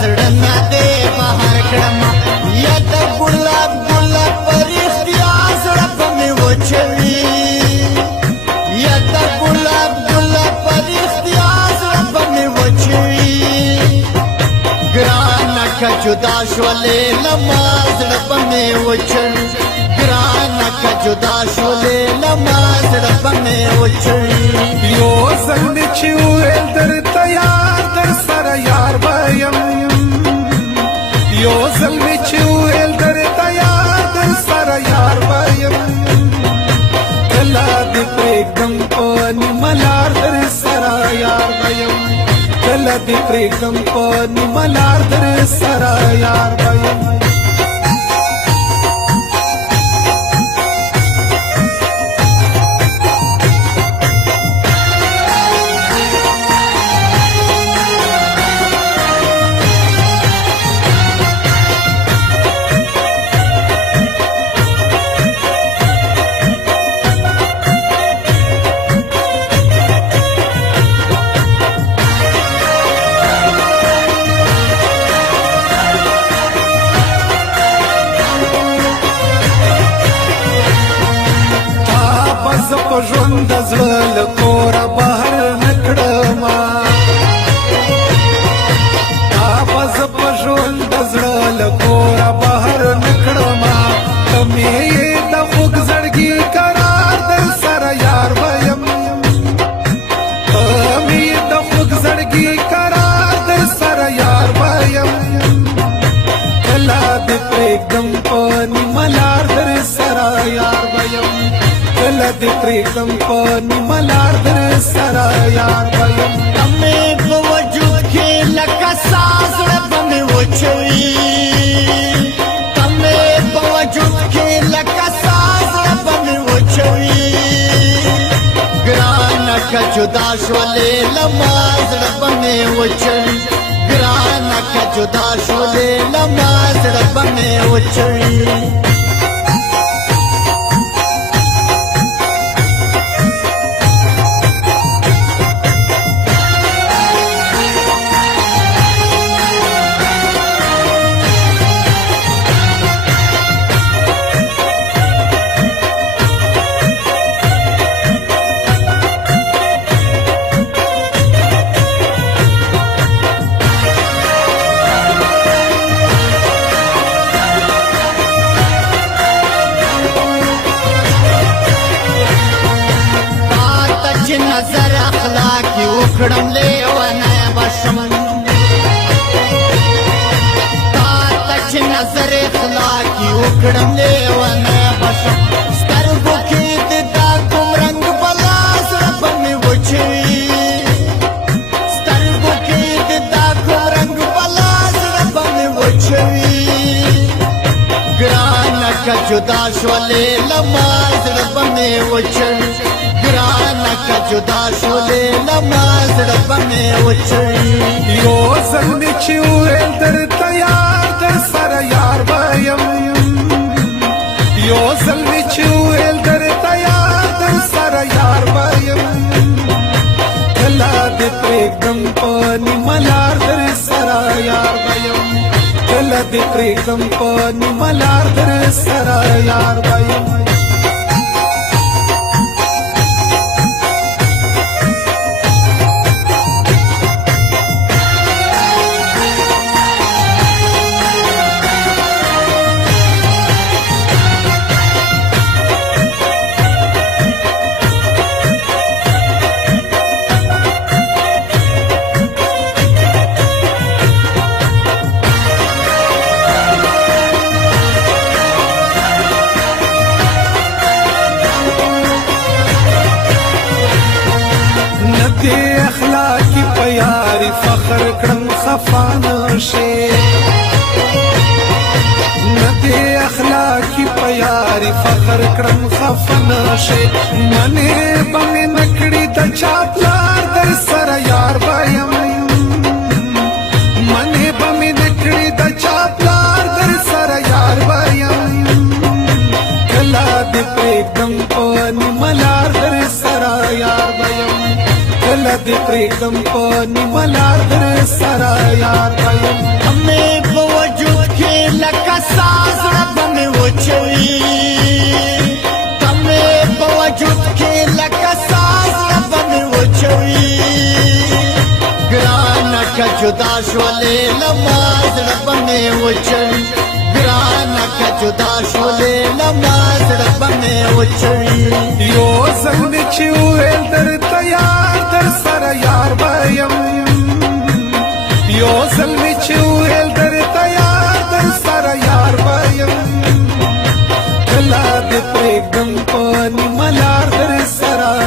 زړه دې بهر کړم یا د ګلاب ګلاب پر اختیار زړه په مې وچوي یا د ګلاب ګلاب پر اختیار زړه په مې وچوي ګرانه که جدا شولې لما زړه په مې وچوي ګرانه که جدا شولې لما زړه په مې وچوي یو ځل مې چې وویل درته یار در سره یار به یم یو ځل مې چې وویل درته یار در سره یار به یم کله دې پرېږدم په نیمه لار در سره یار به یم کله دې پرېږدم په نیمه لار در سره یار به یم ژوند د زړه له کوره بهر نه کړمه تا به زه په ژوند د زړه له کوره بهر نه کړمه ته مې یې د خوږ زړګي قرار در سره یار به یم ته مې یې د خوږ زړګي قرار در سره یار به یم کله دې پرېږدم په نیمه لار در سره یار به یم کله دې پرېږدم په نیمه لار در سره یار به یم ته مې په وجود کې لکه ساز زړه به مې وچوي ته مې په وجود کې لکه ساز زړه به مې وچوي ګرانه که جدا شولې لما زړه به مې وچوي ګرانه که جدا شولې لما زړه به مې وچوي نظر اخلاقی وکړم لیونی بشم تا چې نظر اخلاقی وکړم لیونی بشم سترګو کې د دا کوم رنګ بلا زړه به مې وچوي سترګو کې د دا کوم رنګ بلا زړه به مې وچوي ګرانه که جدا شولې لما زړه به مې وچوي ګرانه که جدا شولې لما زړه به مې وچوي یو ځل مې چې وویل درته یار در سره یار به یم یو ځل مې چې وویل درته یار در سره یار به یم کله دې پرېږدم په نیمه لار در سره یار به یم کله دې پرېږدم په نیمه لار در سره یار به یم دې اخلاقی په یاري فخر کړم خفا نشې نه دې اخلاقی په یاري فخر کړم خفا نشې منې به مې نه کړي د چا پلار در سره یار به یم منې به مې نه کړي د چا پلار در سره یار به یم کله دې پرېږدم په نیمه لار در سره یار به یم کله دې پرېږدم په نیمه لار در سره یار به یم جدا شولې نماز رب مې وچوي ګرانه که جدا شولې نماز رب مې وچوي یو ځل مې چې وویل درته یار در سره یار به یم یو ځل مې چې وویل درته یار در سره یار به یم کله دې پرېږدم په نیمه لار در سره